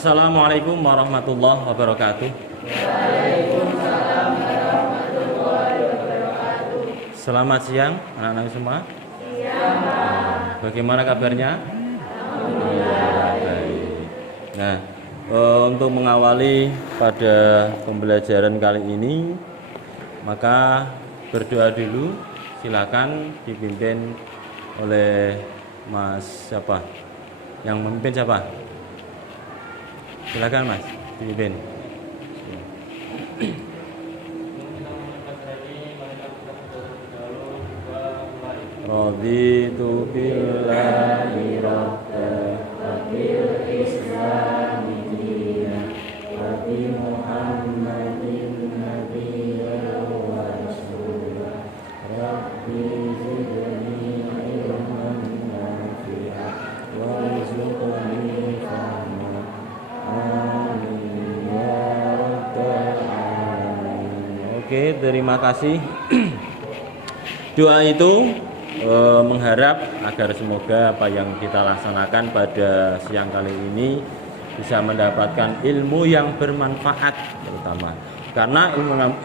Assalamualaikum warahmatullahi wabarakatuh. Waalaikumsalam warahmatullahi wabarakatuh. Selamat siang anak-anak semua. Siang, Pak. Bagaimana kabarnya? Alhamdulillah. Baik. Nah, untuk mengawali pada pembelajaran kali ini, maka berdoa dulu. Silakan dipimpin oleh Mas siapa? Yang memimpin siapa? Silakan Mas, dipimpin. Raditu billahi rabban wa bil islami dinan wa bi Muhammadin nabiyyan wa rasulah. Rabbi zidni ilman nafi'an warzuqni fahma. Amin ya rabbal alamin. Oke, terima kasih. Doa itu mengharap agar semoga apa yang kita laksanakan pada siang kali ini bisa mendapatkan ilmu yang bermanfaat, terutama karena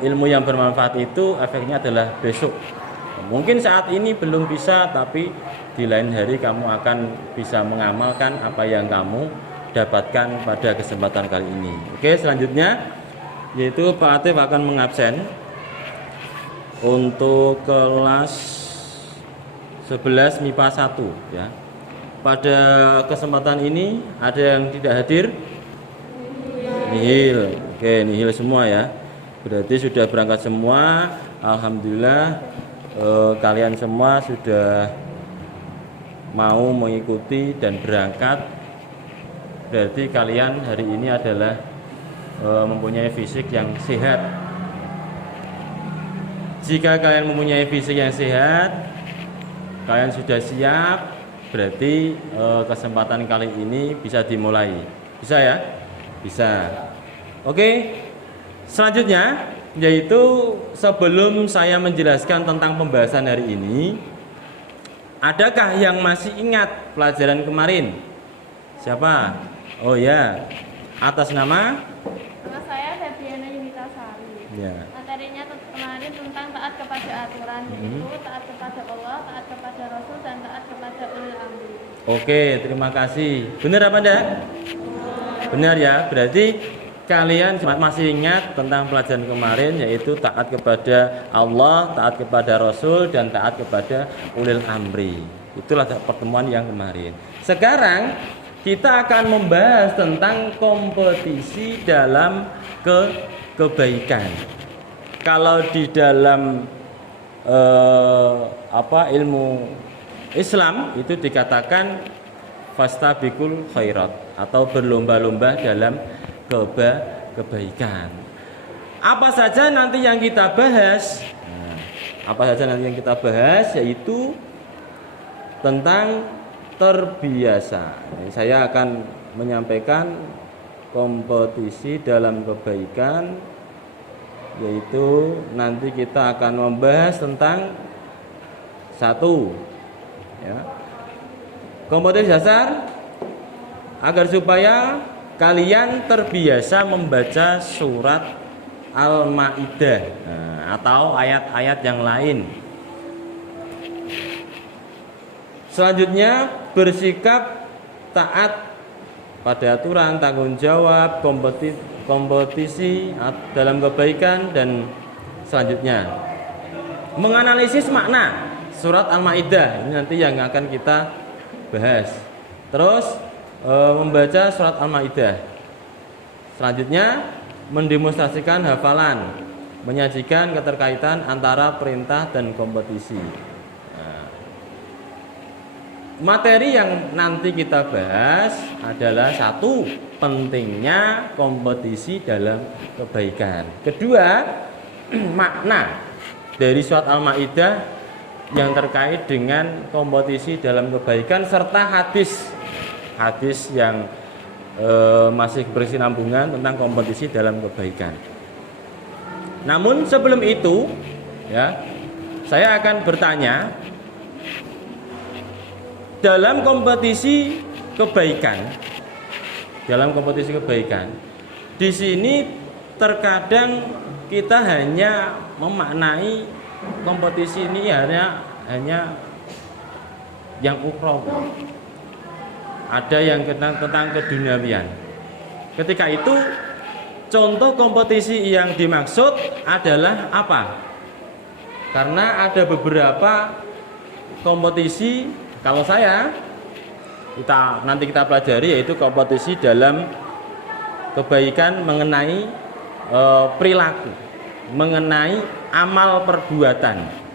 ilmu yang bermanfaat itu efeknya adalah besok. Mungkin saat ini belum bisa, tapi di lain hari kamu akan bisa mengamalkan apa yang kamu dapatkan pada kesempatan kali ini. Oke, selanjutnya yaitu Pak Atif akan mengabsen untuk kelas 11 MIPA 1 ya. Pada kesempatan ini ada yang tidak hadir? Nihil. Oke, nihil semua ya. Berarti sudah berangkat semua. Alhamdulillah kalian semua sudah mau mengikuti dan berangkat. Berarti kalian hari ini adalah mempunyai fisik yang sehat. Jika kalian mempunyai fisik yang sehat, kalian sudah siap, berarti kesempatan kali ini bisa dimulai. Bisa ya? Bisa. Oke, selanjutnya yaitu sebelum saya menjelaskan tentang pembahasan hari ini, adakah yang masih ingat pelajaran kemarin? Siapa? Oh ya, atas nama? Nama saya Febriana Yunita Sari. Ya. Materinya kemarin tentang taat kepada aturan, yaitu taat kepada Allah, taat kepada Rasul, dan taat kepada ulil amri. Oke, terima kasih. Benar apa enggak? Benar ya. Berarti kalian masih ingat tentang pelajaran kemarin, yaitu taat kepada Allah, taat kepada Rasul, dan taat kepada ulil amri. Itulah pertemuan yang kemarin. Sekarang kita akan membahas tentang kompetisi dalam kebaikan. Kalau di dalam ilmu Islam itu dikatakan fastabiqul khairat atau berlomba-lomba dalam kebaikan. Apa saja nanti yang kita bahas? Yaitu tentang terbiasa. Saya akan menyampaikan kompetisi dalam kebaikan, yaitu nanti kita akan membahas tentang satu ya, kompetisi dasar agar supaya kalian terbiasa membaca surat Al-Maidah atau ayat-ayat yang lain. Selanjutnya bersikap taat pada aturan, tanggung jawab, kompetisi dalam kebaikan, dan selanjutnya menganalisis makna surat Al-Maidah. Ini nanti yang akan kita bahas. Terus membaca surat Al-Maidah. Selanjutnya mendemonstrasikan hafalan, menyajikan keterkaitan antara perintah dan kompetisi. Materi yang nanti kita bahas adalah satu, pentingnya kompetisi dalam kebaikan. Kedua, makna dari surat Al-Maidah yang terkait dengan kompetisi dalam kebaikan, serta hadis yang masih berkesinambungan tentang kompetisi dalam kebaikan. Namun sebelum itu ya, saya akan bertanya, dalam kompetisi kebaikan dalam kompetisi kebaikan. Di sini terkadang kita hanya memaknai kompetisi ini hanya yang ukhrawi. Ada yang tentang keduniawian. Ketika itu contoh kompetisi yang dimaksud adalah apa? Karena ada beberapa kompetisi, kalau nanti kita pelajari, yaitu kompetisi dalam kebaikan mengenai perilaku, mengenai amal perbuatan.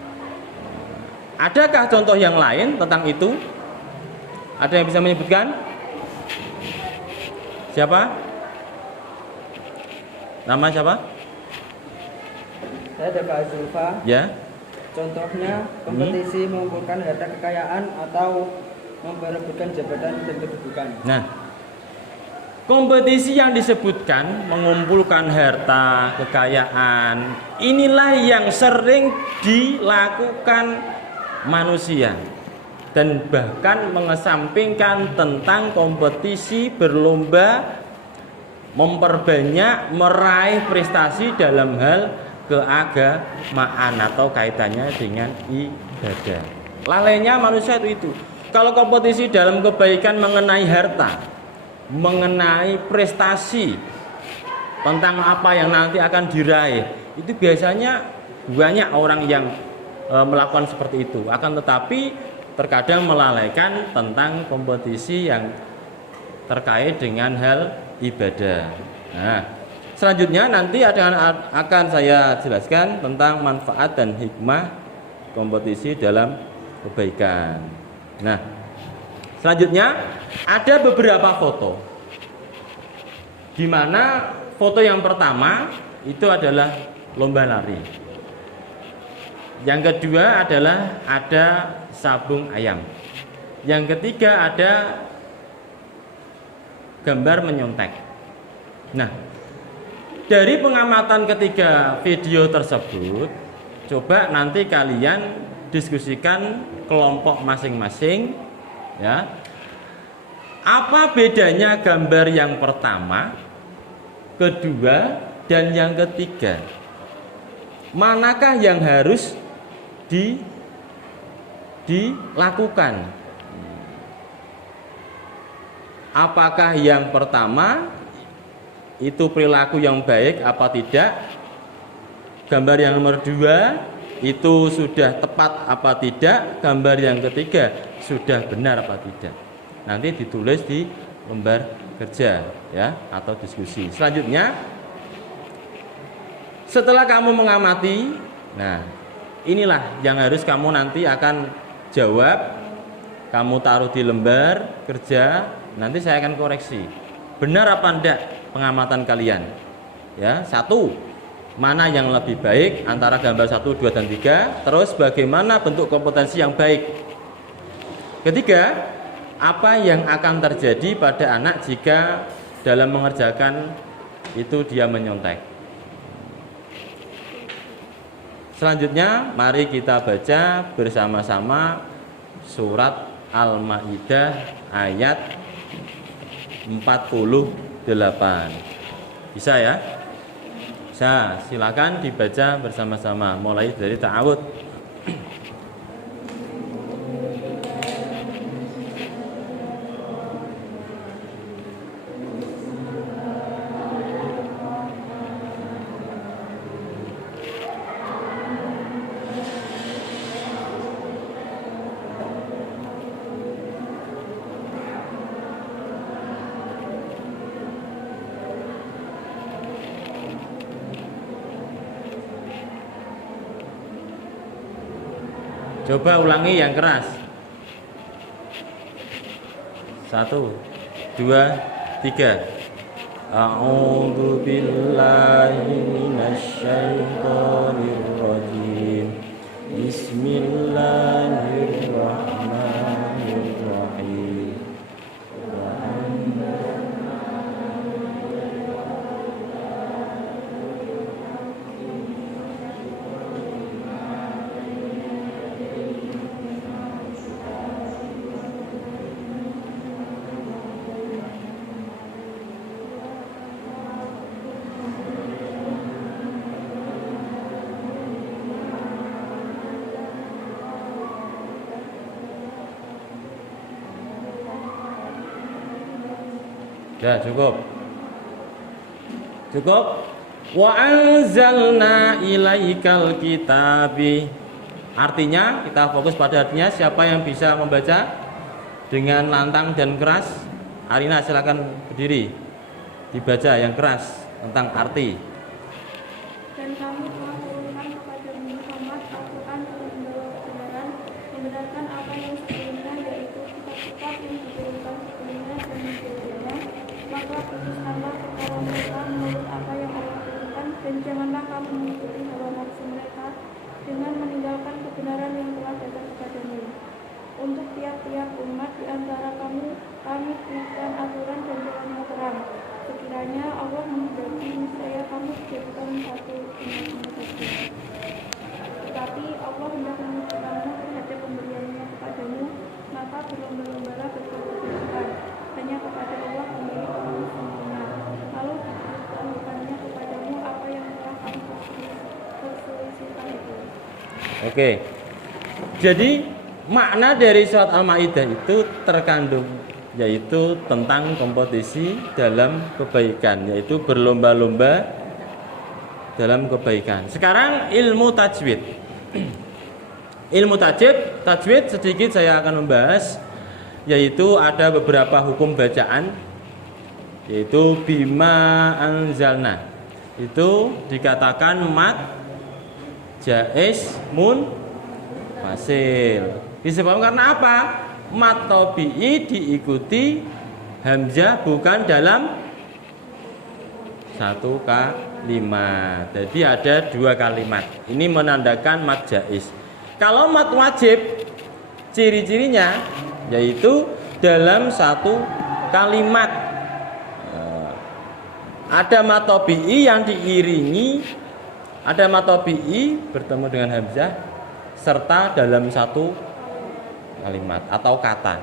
Adakah contoh yang lain tentang itu? Ada yang bisa menyebutkan? Siapa? Nama siapa? Saya ada Kak Zulfa. Ya. Contohnya kompetisi mengumpulkan harta kekayaan atau memperebutkan jabatan dan kedudukan. Nah, kompetisi yang disebutkan mengumpulkan harta kekayaan, inilah yang sering dilakukan manusia, dan bahkan mengesampingkan tentang kompetisi berlomba memperbanyak meraih prestasi dalam hal keagamaan atau kaitannya dengan ibadah. Lalainya manusia itu. Kalau kompetisi dalam kebaikan mengenai harta, mengenai prestasi, tentang apa yang nanti akan diraih, itu biasanya banyak orang yang melakukan seperti itu. Akan tetapi terkadang melalaikan tentang kompetisi yang terkait dengan hal ibadah. Nah, selanjutnya nanti akan saya jelaskan tentang manfaat dan hikmah kompetisi dalam kebaikan. Nah, selanjutnya ada beberapa foto, di mana foto yang pertama itu adalah lomba lari. Yang kedua adalah ada sabung ayam. Yang ketiga ada gambar menyontek. Nah, dari pengamatan ketiga video tersebut, coba nanti kalian diskusikan kelompok masing-masing, ya. Apa bedanya gambar yang pertama, kedua, dan yang ketiga? Manakah yang harus dilakukan? Apakah yang pertama itu perilaku yang baik apa tidak? Gambar yang nomor 2 itu sudah tepat apa tidak? Gambar yang ketiga sudah benar apa tidak? Nanti ditulis di lembar kerja, ya, atau diskusi. Selanjutnya, setelah kamu mengamati, nah, inilah yang harus kamu nanti akan jawab. Kamu taruh di lembar kerja, nanti saya akan koreksi. Benar apa enggak pengamatan kalian? Ya, 1, mana yang lebih baik antara gambar 1, 2, dan 3? Terus bagaimana bentuk kompetensi yang baik? Ketiga, apa yang akan terjadi pada anak jika dalam mengerjakan itu dia menyontek? Selanjutnya, mari kita baca bersama-sama surat Al-Maidah ayat 48. Bisa ya? Bisa, silakan dibaca bersama-sama mulai dari ta'awud. Coba ulangi yang keras. 1, 2, 3. A'udzu billahi minasyaitonir rajim. Bismillahirrahmanirrahim. Ya, cukup. Cukup. Wa anzalna ilaikal kitabi. Artinya, kita fokus pada artinya. Siapa yang bisa membaca dengan lantang dan keras? Arina silakan berdiri. Dibaca yang keras tentang arti. Dan kami telah turunkan kepada Muhammad Al-Quran dengan membawa kebenaran, membenarkan apa yang sebelumnya, yaitu kitab-kitab yang diturunkan sebelumnya dan seterusnya. Maka putuskanlah perkara mereka menurut apa yang Allah turunkan, dan janganlah kamu mengikuti hawa nafsu mereka dengan meninggalkan kebenaran yang telah datang kepadamu. Untuk tiap-tiap umat di antara kami berikan aturan dan jalan yang terang. Sekiranya Allah menghendaki, niscaya kamu dijadikan satu umat saja. Tetapi Allah hendak mengujikanmu terhadap pemberiannya kepadamu, maka berlomba-lombalah berbuat kebajikan. Hanya kepada Allah pemilik kamu sempurna. Lalu diberitahukannya kepadamu apa yang telah kamu perselisihkan itu. Oke. Jadi makna dari surat Al-Maidah itu terkandung, yaitu tentang kompetisi dalam kebaikan, yaitu berlomba-lomba dalam kebaikan. Sekarang ilmu tajwid. Ilmu tajwid sedikit saya akan membahas, yaitu ada beberapa hukum bacaan, yaitu bima anzalna. Itu dikatakan mad, jaiz, fasil. Disebabkan karena apa? Mad tabi'i diikuti hamzah bukan dalam satu kalimat. Jadi ada dua kalimat. Ini menandakan mad jaiz. Kalau mad wajib, ciri-cirinya yaitu dalam satu kalimat. Ada mad tabi'i yang diiringi, ada mad tabi'i bertemu dengan hamzah serta dalam satu kalimat atau kata.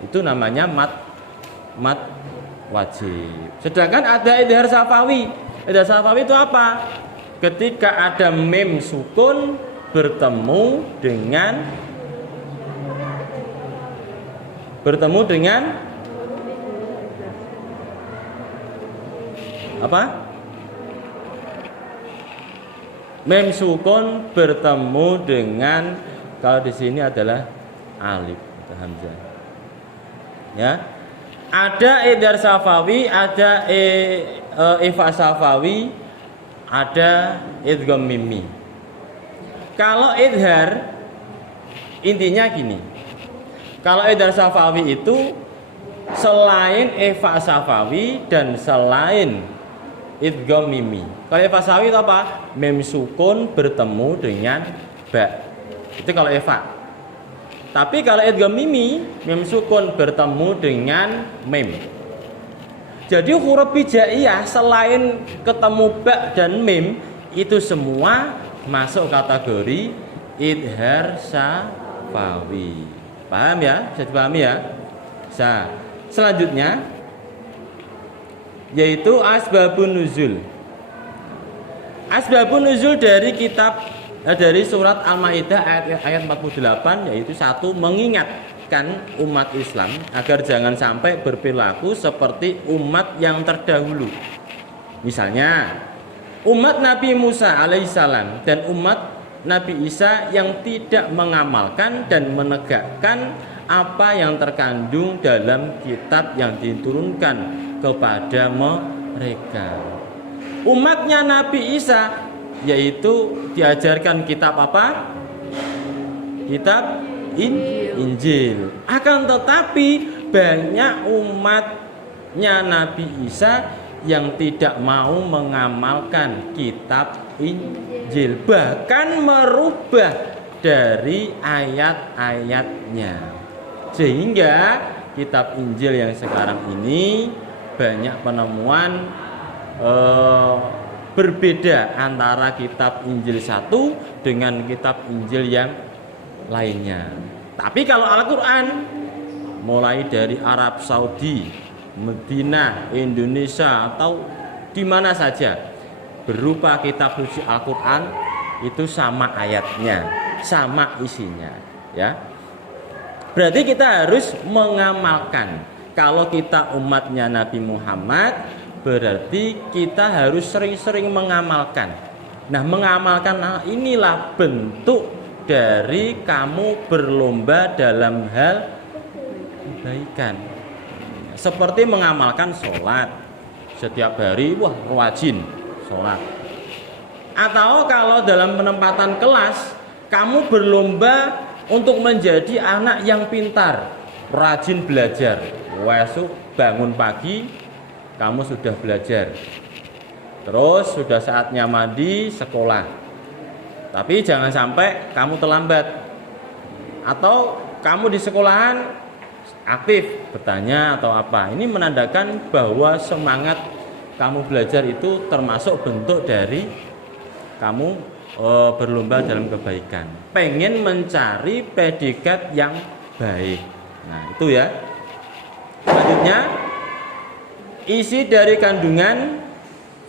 Itu namanya mad wajib. Sedangkan ada idhar safawi. Idhar safawi itu apa? Ketika ada mim sukun bertemu dengan apa? Mim sukun bertemu dengan, kalau di sini adalah alif atau hamzah. Ya. Ada idhar safawi, ada ifa safawi, ada idgham mimi. Kalau idhar intinya gini. Kalau idhar safawi itu selain ifa safawi dan selain idgham mimi. Kalau ifa safawi itu apa? Mim sukun bertemu dengan ba. Itu kalau ifa. Tapi kalau idgham mimi, mim sukun bertemu dengan mim. Jadi huruf hijaiyah selain ketemu ba dan mim itu semua masuk kategori idhar safawi. Paham ya? Bisa dipahami ya? Bisa. Selanjutnya yaitu asbabun nuzul. Asbabun nuzul dari dari surat Al-Maidah ayat 48, yaitu satu, mengingatkan umat Islam agar jangan sampai berperilaku seperti umat yang terdahulu. Misalnya umat Nabi Musa alaihissalam dan umat Nabi Isa yang tidak mengamalkan dan menegakkan apa yang terkandung dalam kitab yang diturunkan kepada mereka. Umatnya Nabi Isa yaitu diajarkan kitab apa? Kitab Injil. Akan tetapi banyak umatnya Nabi Isa yang tidak mau mengamalkan kitab Injil, bahkan merubah dari ayat-ayatnya. Sehingga kitab Injil yang sekarang ini banyak penemuan berbeda antara kitab Injil satu dengan kitab Injil yang lainnya. Tapi kalau Al-Quran mulai dari Arab Saudi, Madinah, Indonesia atau di mana saja berupa kitab suci Al-Quran itu sama ayatnya, sama isinya, ya. Berarti kita harus mengamalkan. Kalau kita umatnya Nabi Muhammad, berarti kita harus sering-sering mengamalkan. Nah, mengamalkan inilah bentuk dari kamu berlomba dalam hal kebaikan. Seperti mengamalkan sholat setiap hari, wah rajin sholat. Atau kalau dalam penempatan kelas, kamu berlomba untuk menjadi anak yang pintar, rajin belajar. Besok bangun pagi, kamu sudah belajar. Terus sudah saatnya mandi, sekolah. Tapi jangan sampai kamu terlambat. Atau kamu di sekolahan aktif bertanya atau apa. Ini menandakan bahwa semangat kamu belajar itu termasuk bentuk dari kamu berlomba dalam kebaikan. Pengen mencari predikat yang baik. Nah, itu ya. Selanjutnya, isi dari kandungan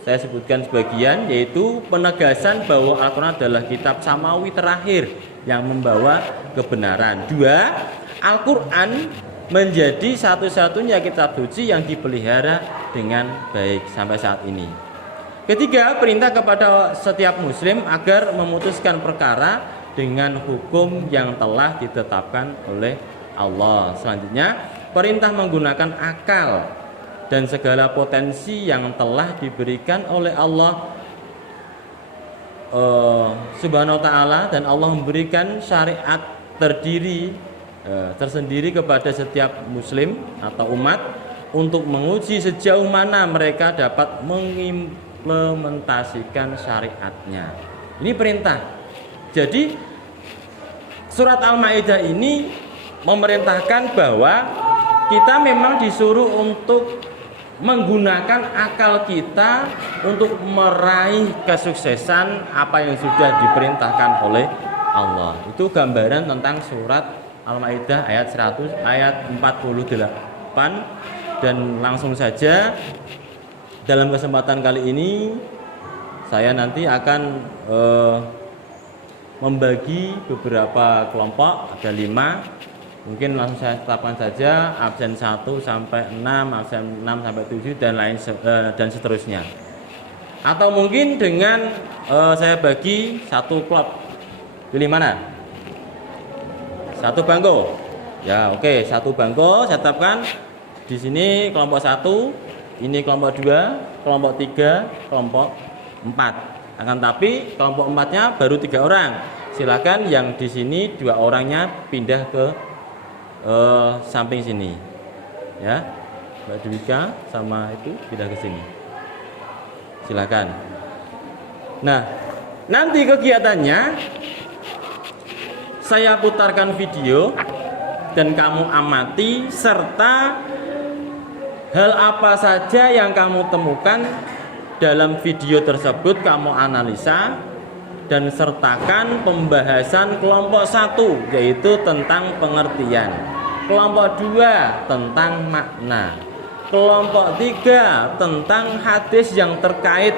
saya sebutkan sebagian, yaitu penegasan bahwa Al-Quran adalah kitab samawi terakhir yang membawa kebenaran. 2, Al-Quran menjadi satu-satunya kitab suci yang dipelihara dengan baik sampai saat ini. 3, perintah kepada setiap muslim agar memutuskan perkara dengan hukum yang telah ditetapkan oleh Allah. Selanjutnya, perintah menggunakan akal dan segala potensi yang telah diberikan oleh Allah Subhanahu wa ta'ala, dan Allah memberikan syariat tersendiri kepada setiap muslim atau umat untuk menguji sejauh mana mereka dapat mengimplementasikan syariatnya. Ini perintah. Jadi surat Al-Maidah ini memerintahkan bahwa kita memang disuruh untuk menggunakan akal kita untuk meraih kesuksesan apa yang sudah diperintahkan oleh Allah. Itu gambaran tentang surat Al-Maidah ayat 100 ayat 48. Dan langsung saja dalam kesempatan kali ini saya nanti akan membagi beberapa kelompok, ada 5. Mungkin langsung saya tetapkan saja absen 1 sampai 6, absen 6 sampai 7 dan dan seterusnya. Atau mungkin dengan saya bagi satu klub. Pilih mana? Satu bangko. Ya, oke, satu bangko saya tetapkan. Di sini kelompok 1, ini kelompok 2, kelompok 3, kelompok 4. Akan tapi kelompok 4-nya baru 3 orang. Silakan yang di sini 2 orangnya pindah ke samping sini, ya, Mbak Dwika sama itu pindah ke sini. Silakan. Nah, nanti kegiatannya saya putarkan video dan kamu amati serta hal apa saja yang kamu temukan dalam video tersebut kamu analisa dan sertakan pembahasan kelompok 1 yaitu tentang pengertian, kelompok 2 tentang makna, kelompok 3 tentang hadis yang terkait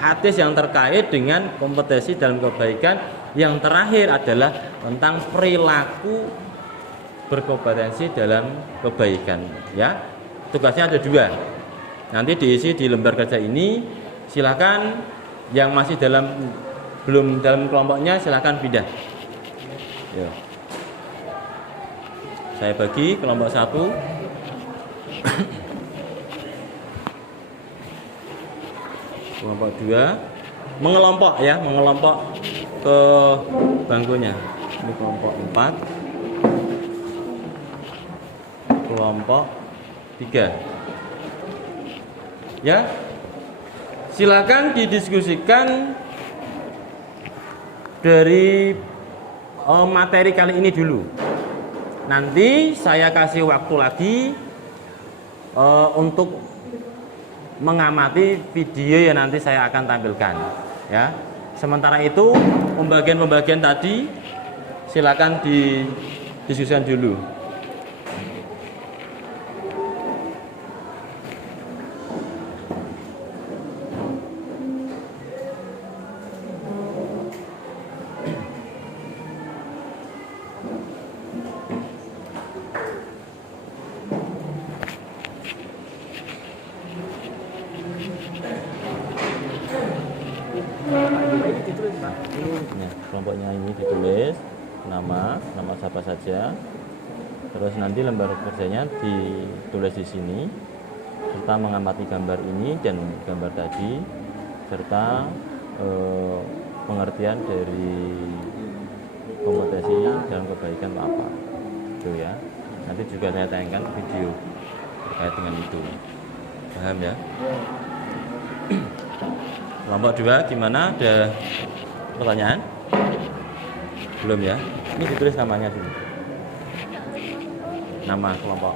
hadis yang terkait dengan kompetensi dalam kebaikan, yang terakhir adalah tentang perilaku berkompetensi dalam kebaikan. Ya, tugasnya ada 2, nanti diisi di lembar kerja ini. Silakan yang masih belum dalam kelompoknya silahkan pindah. Ya. Saya bagi kelompok 1. Kelompok 2 mengelompok ya, mengelompok ke bangkunya. Ini kelompok 4. Kelompok 3. Ya. Silakan didiskusikan dari materi kali ini dulu. Nanti saya kasih waktu lagi untuk mengamati video yang nanti saya akan tampilkan. Ya. Sementara itu pembagian-pembagian tadi silakan didiskusikan dulu. kelompoknya ini ditulis nama siapa saja. Terus nanti lembar kerjanya ditulis di sini serta mengamati gambar ini dan gambar tadi serta pengertian dari kompetensi dalam kebaikan itu apa. Itu ya. Nanti juga saya tayangkan video terkait dengan itu. Paham ya? Kelompok 2 gimana? Ada pertanyaan? Belum ya? Ini ditulis namanya dulu. Nama kelompok.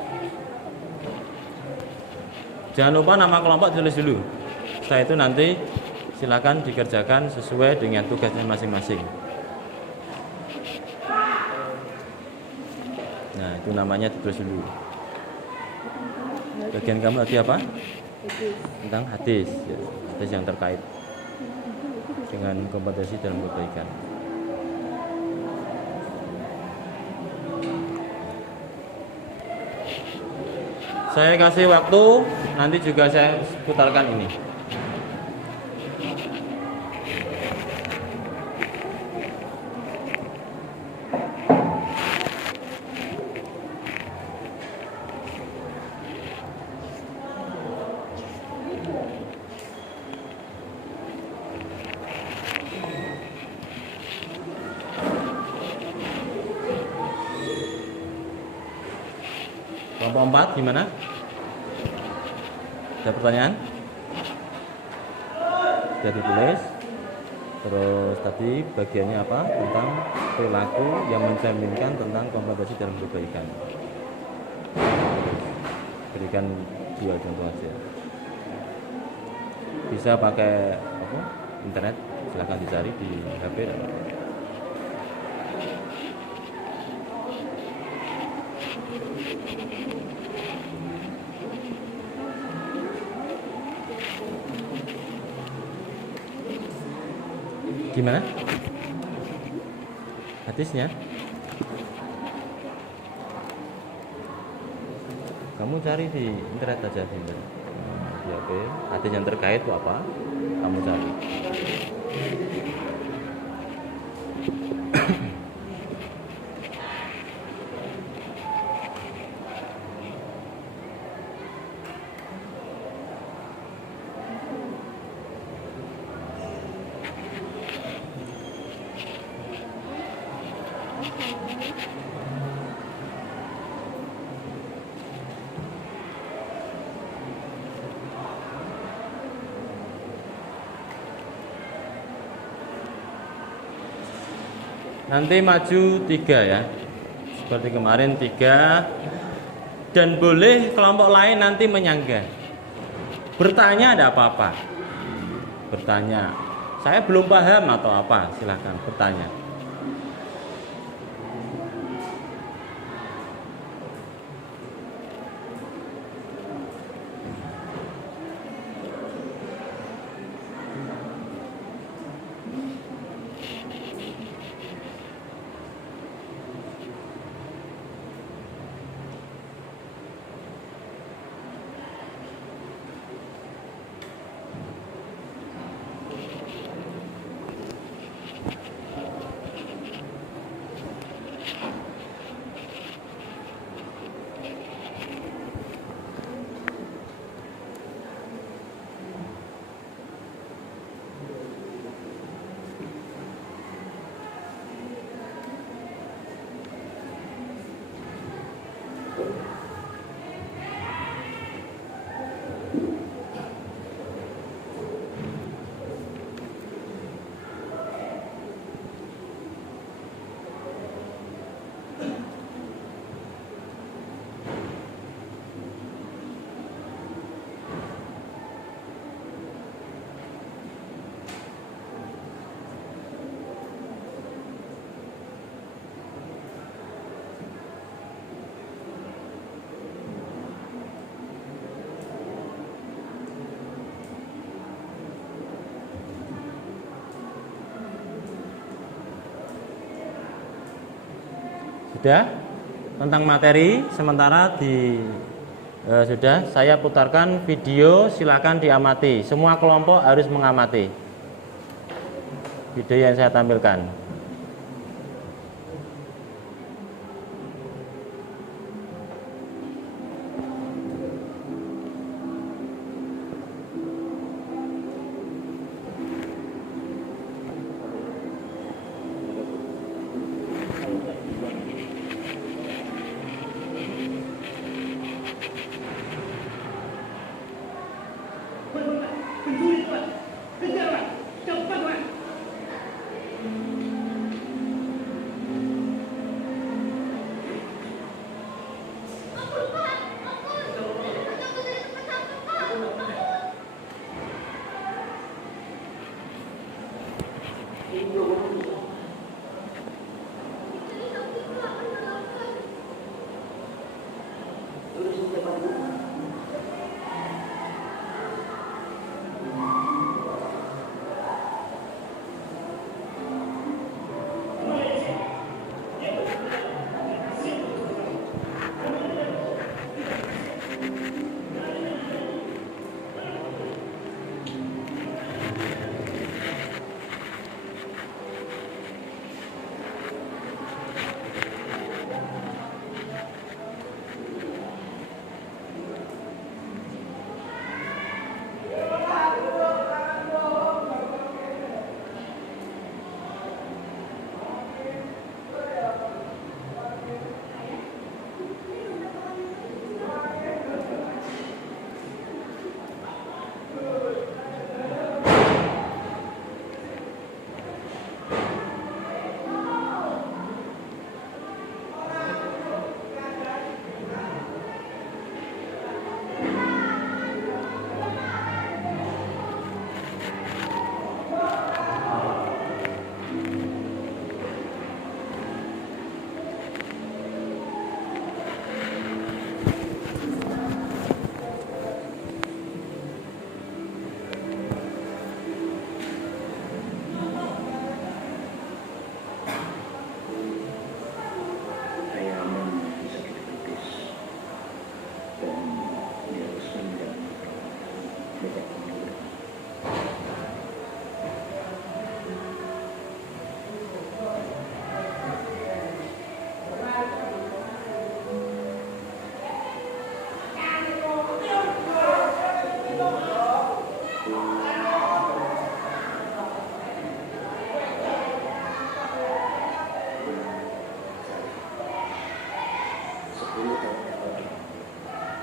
Jangan lupa nama kelompok ditulis dulu. Setelah itu nanti silakan dikerjakan sesuai dengan tugasnya masing-masing. Nah, itu namanya ditulis dulu. Bagian kamu tadi apa? Tentang hadis, ya. Hadis yang terkait dengan kompetensi dalam kebaikan. Saya kasih waktu, nanti juga saya putarkan ini. Kelompok 4 gimana? Ada pertanyaan? Sudah ditulis. Terus tadi bagiannya apa? Tentang perilaku yang mencerminkan tentang kompetensi dalam kebaikan. Berikan 2 contoh aja. Bisa pakai apa? Internet, silahkan dicari di HP. Gimana? Hadisnya? Kamu cari di internet aja di internet. Di HP. Hadis yang terkait itu apa? Kamu cari. Nanti maju 3 ya. Seperti kemarin 3. Dan boleh kelompok lain nanti menyanggah. Bertanya ada apa-apa. Bertanya, saya belum paham atau apa, silahkan bertanya. Sudah tentang materi sementara sudah saya putarkan video, silakan diamati. Semua kelompok harus mengamati video yang saya tampilkan.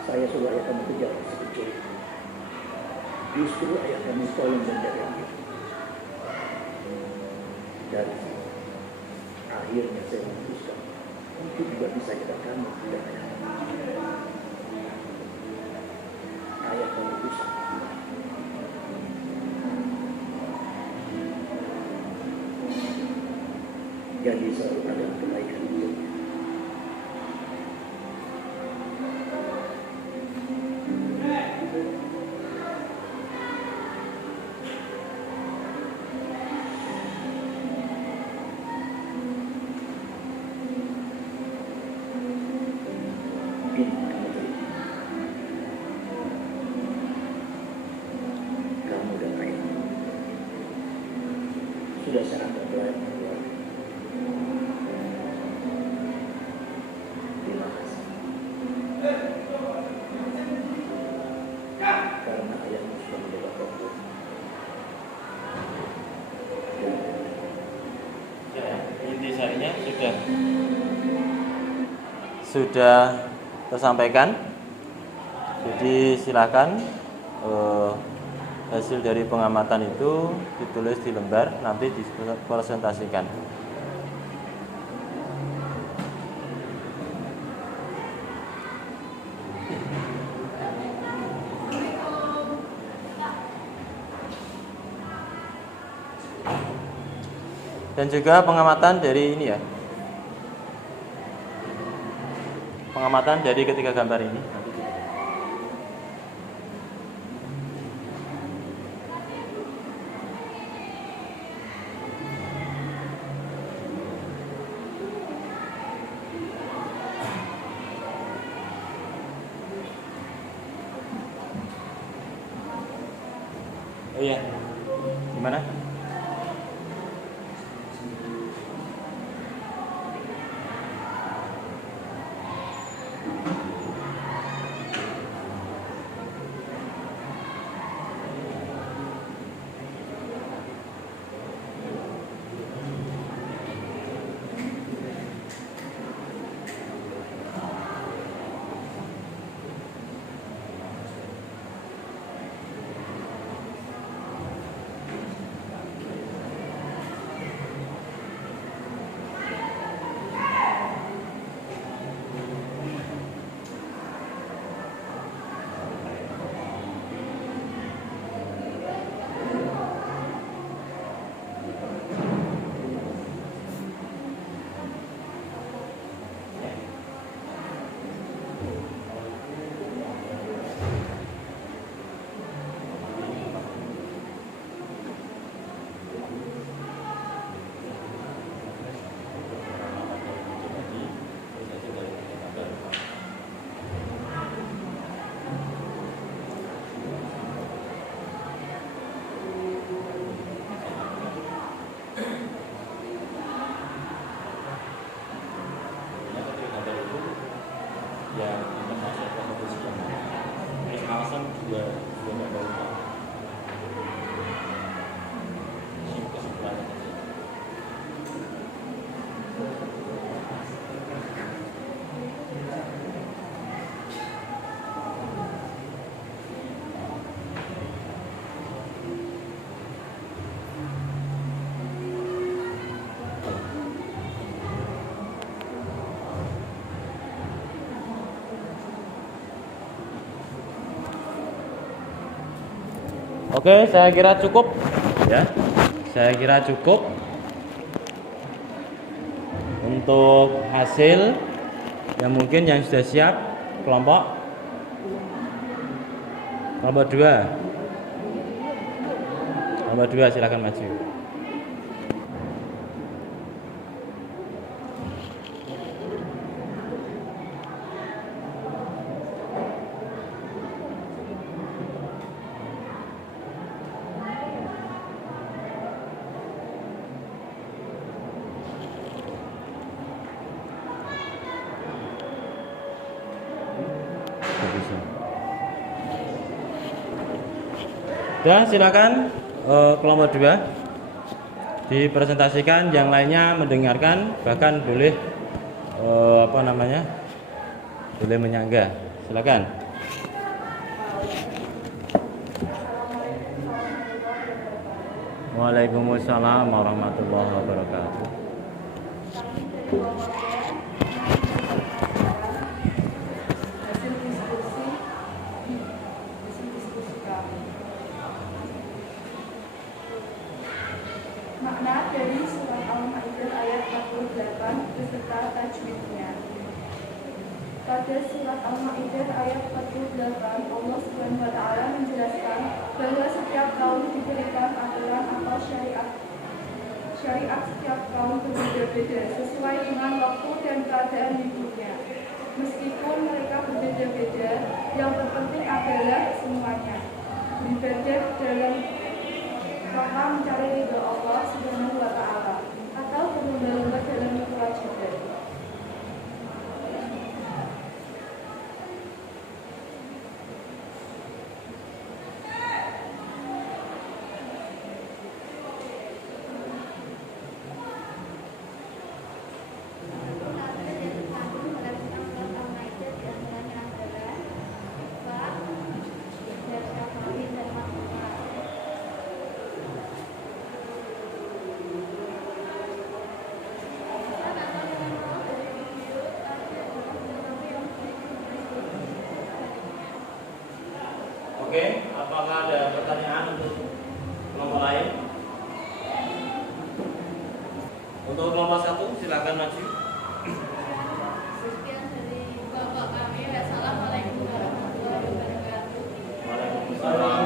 Saya suruh ayah kamu kejar si pencuri. Justru ayah kamu tolong menjaga dia. Dan akhirnya saya memutuskan untuk juga bisa jaga kamu dan ayah kamu. Ayah kamu usah. Jadi selalu ada kebaikan untuknya. Kamu dan ayah sudah sangat berlayan keluar. Terima kasih. Karena ayahmu sudah menjaga kamu. Intisarinya sudah tersampaikan. Jadi silakan hasil dari pengamatan itu ditulis di lembar, nanti dipresentasikan. Dan juga pengamatan dari ini ya, pengamatan dari ketiga gambar ini. Oh iya, gimana? pengawasan juga nggak gampang. Kesimpulan saja. Oke, saya kira cukup ya. Saya kira cukup untuk hasil yang mungkin yang sudah siap kelompok 2. Kelompok 2 silakan maju. Dan silakan kelompok 2 dipresentasikan, yang lainnya mendengarkan, bahkan boleh boleh menyanggah. Silakan. Waalaikumsalam warahmatullahi wabarakatuh. Hasil diskusi kami. Makna dari surat Al-Maidah ayat 48 beserta tajwidnya. Pada surat Al-Maidah ayat 48, Allah Subhanahu wa taala menjelaskan bahwa setiap kaum diberikan aturan atau syariat setiap kaum berbeda-beda sesuai dengan waktu dan keadaan hidupnya. Meskipun mereka berbeda-beda, yang terpenting adalah semuanya beribadah dalam rangka mencari ridho Allah Subhanahu wa taala atau berlomba-lomba dalam kewajiban. Oke, apakah ada pertanyaan untuk kelompok lain? Untuk kelompok 1 silakan maju. Sekian dari Bapak kami. Assalamualaikum warahmatullahi wabarakatuh. Waalaikumsalam.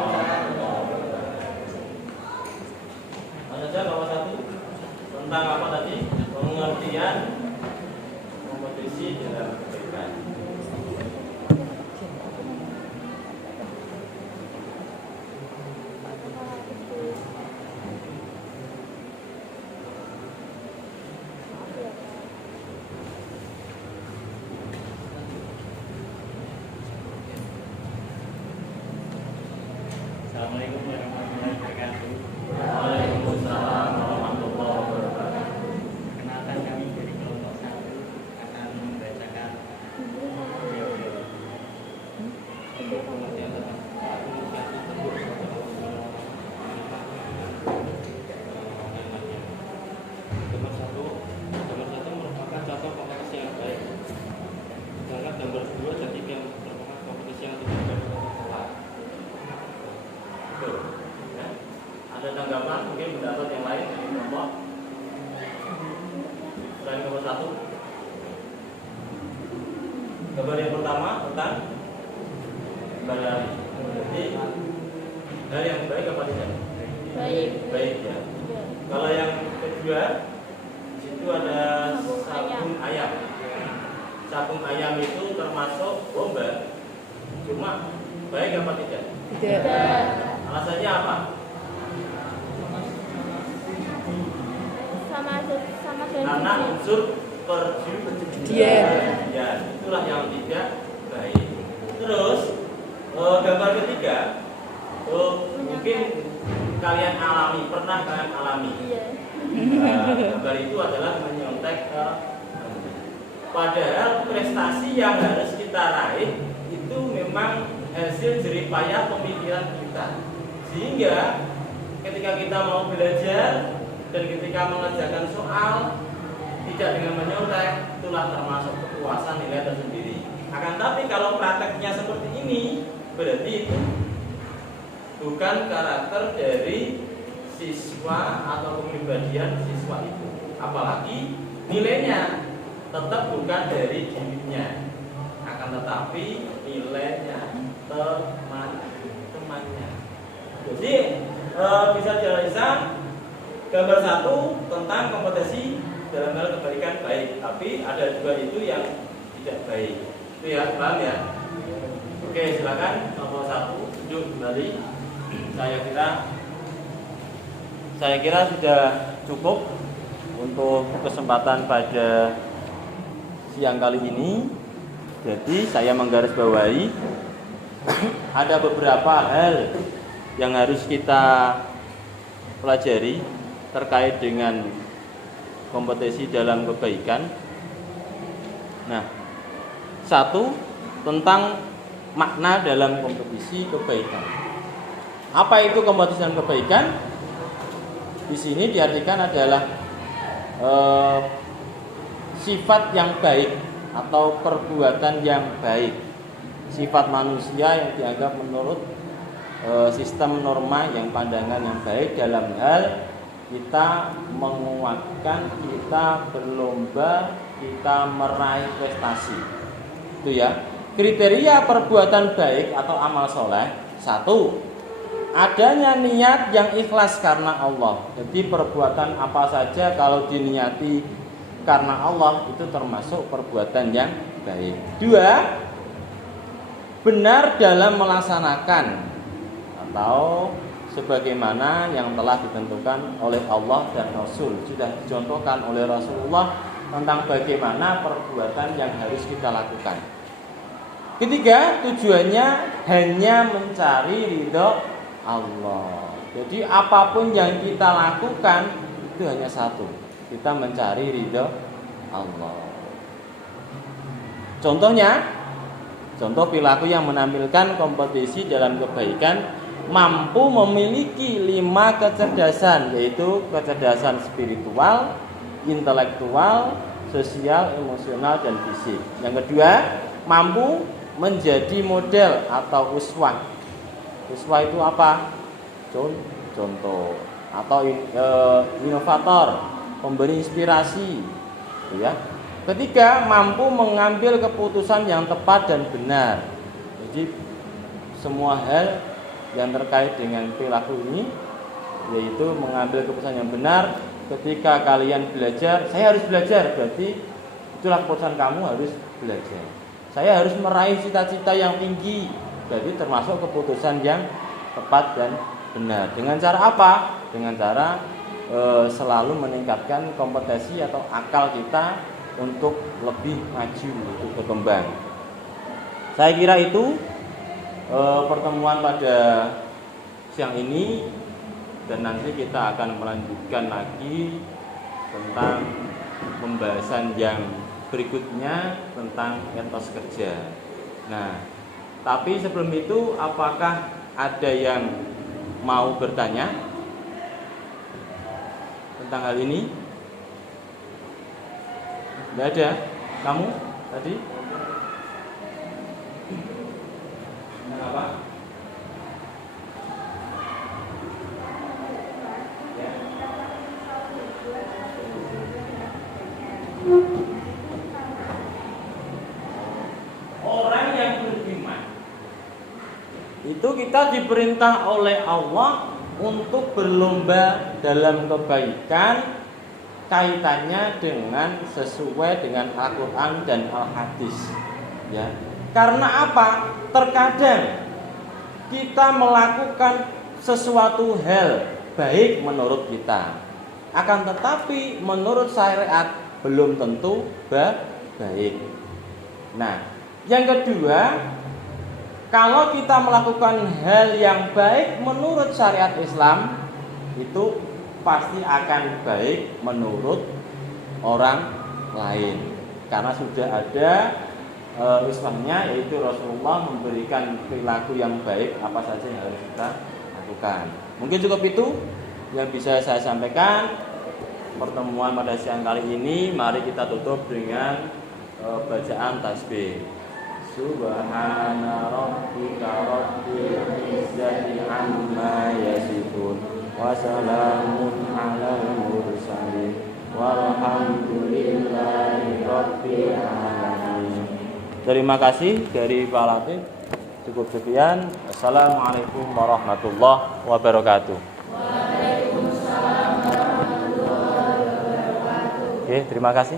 Ada saja kelompok 1 tentang apa tadi? Pengertian kompetisi dalam pendidikan. Assalamualaikum warahmatullahi wabarakatuh. Waalaikumsalam warahmatullahi wabarakatuh. Kenalkan, kami dari kelompok 1 akan membacakan untuk pengertian tentang komunikasi tersebut. Nomor satu merupakan contoh kompetisi yang baik. Sedangkan nomor 2 dan 3 merupakan kompetisi yang tidak baik. Betul. Ya. Ada tanggapan mungkin pendapat yang lain dari kelompok selain kelompok 1? Gambar yang pertama tentang gambar. Jadi hal yang baik apa tidak? Baik. Baik ya. Kalau yang kedua, di situ ada sabung ayam. Sabung ayam itu termasuk bomba. Cuma baik apa tidak? Tidak. Alasannya apa? Sama Karena dengan unsur perjudian. Ya, itulah yang tidak baik. Terus gambar ketiga, mungkin kalian pernah kalian alami. Iya. Gambar itu adalah menyontek ke padahal prestasi yang harus kita raih itu memang hasil jeripayah pemikiran kita. Sehingga ketika kita mau belajar dan ketika mengerjakan soal tidak dengan menyontek, itulah termasuk kepuasan nilai tersendiri. Akan tapi kalau prakteknya seperti ini, berarti itu bukan karakter dari siswa atau kepribadian siswa itu. Apalagi nilainya tetap bukan dari dirinya, akan tetapi nilainya teman-temannya. Jadi bisa dianalisa gambar satu tentang kompetensi dalam hal kebaikan baik, tapi ada juga itu yang tidak baik. Itu ya, paham ya? Oke, silakan nomor 1 tunjuk kembali. Saya kira sudah cukup untuk kesempatan pada siang kali ini. Jadi saya menggarisbawahi ada beberapa hal yang harus kita pelajari terkait dengan kompetensi dalam kebaikan. Nah, satu tentang makna dalam kompetisi kebaikan. Apa itu kompetisi dalam kebaikan? Di sini diartikan adalah sifat yang baik atau perbuatan yang baik, sifat manusia yang dianggap menurut sistem norma yang pandangan yang baik dalam hal kita menguatkan, kita berlomba, kita meraih prestasi. Itu ya. Kriteria perbuatan baik atau amal soleh. Satu, adanya niat yang ikhlas karena Allah. Jadi perbuatan apa saja kalau diniati karena Allah itu termasuk perbuatan yang baik. Dua, benar dalam melaksanakan atau sebagaimana yang telah ditentukan oleh Allah dan Rasul, sudah dicontohkan oleh Rasulullah tentang bagaimana perbuatan yang harus kita lakukan. Ketiga, tujuannya hanya mencari ridho Allah. Jadi apapun yang kita lakukan itu hanya satu, kita mencari ridho Allah. Contoh perilaku yang menampilkan kompetisi dalam kebaikan mampu memiliki 5 kecerdasan, yaitu kecerdasan spiritual, intelektual, sosial, emosional, dan fisik. Yang kedua, mampu menjadi model atau uswah. Uswah itu apa? Contoh atau inovator, pemberi inspirasi, ya. Ketiga, mampu mengambil keputusan yang tepat dan benar. Jadi semua hal yang terkait dengan perilaku ini, yaitu mengambil keputusan yang benar. Ketika kalian belajar, saya harus belajar, berarti itulah keputusan kamu harus belajar. Saya harus meraih cita-cita yang tinggi, berarti termasuk keputusan yang tepat dan benar. Dengan cara apa? Dengan cara selalu meningkatkan kompetensi atau akal kita untuk lebih maju, untuk berkembang. Saya kira itu pertemuan pada siang ini, dan nanti kita akan melanjutkan lagi tentang pembahasan yang berikutnya tentang etos kerja. Nah, tapi sebelum itu apakah ada yang mau bertanya tentang hal ini? Tidak ada? Kamu tadi? Kenapa? Orang yang beriman itu kita diperintah oleh Allah untuk berlomba dalam kebaikan, kaitannya dengan sesuai dengan Al-Quran dan Al-Hadis, ya. Karena apa? Terkadang kita melakukan sesuatu hal baik menurut kita, akan tetapi menurut syariat belum tentu baik. Nah, yang kedua, Kalau kita melakukan hal yang baik menurut syariat Islam, itu pasti akan baik menurut orang lain. Karena sudah ada Islamnya, yaitu Rasulullah memberikan perilaku yang baik apa saja yang harus kita lakukan. Mungkin cukup itu yang bisa saya sampaikan. Pertemuan pada siang kali ini, mari kita tutup dengan bacaan tasbih. Subhana rabbika rabbil izzati amma yasifun wa salamun alal mursalin walhamdulillahi rabbil alamin. Terima kasih dari Pak Latif. Cukup sekian. Assalamualaikum warahmatullahi wabarakatuh. Waalaikumsalam warahmatullahi wabarakatuh. Oke, terima kasih.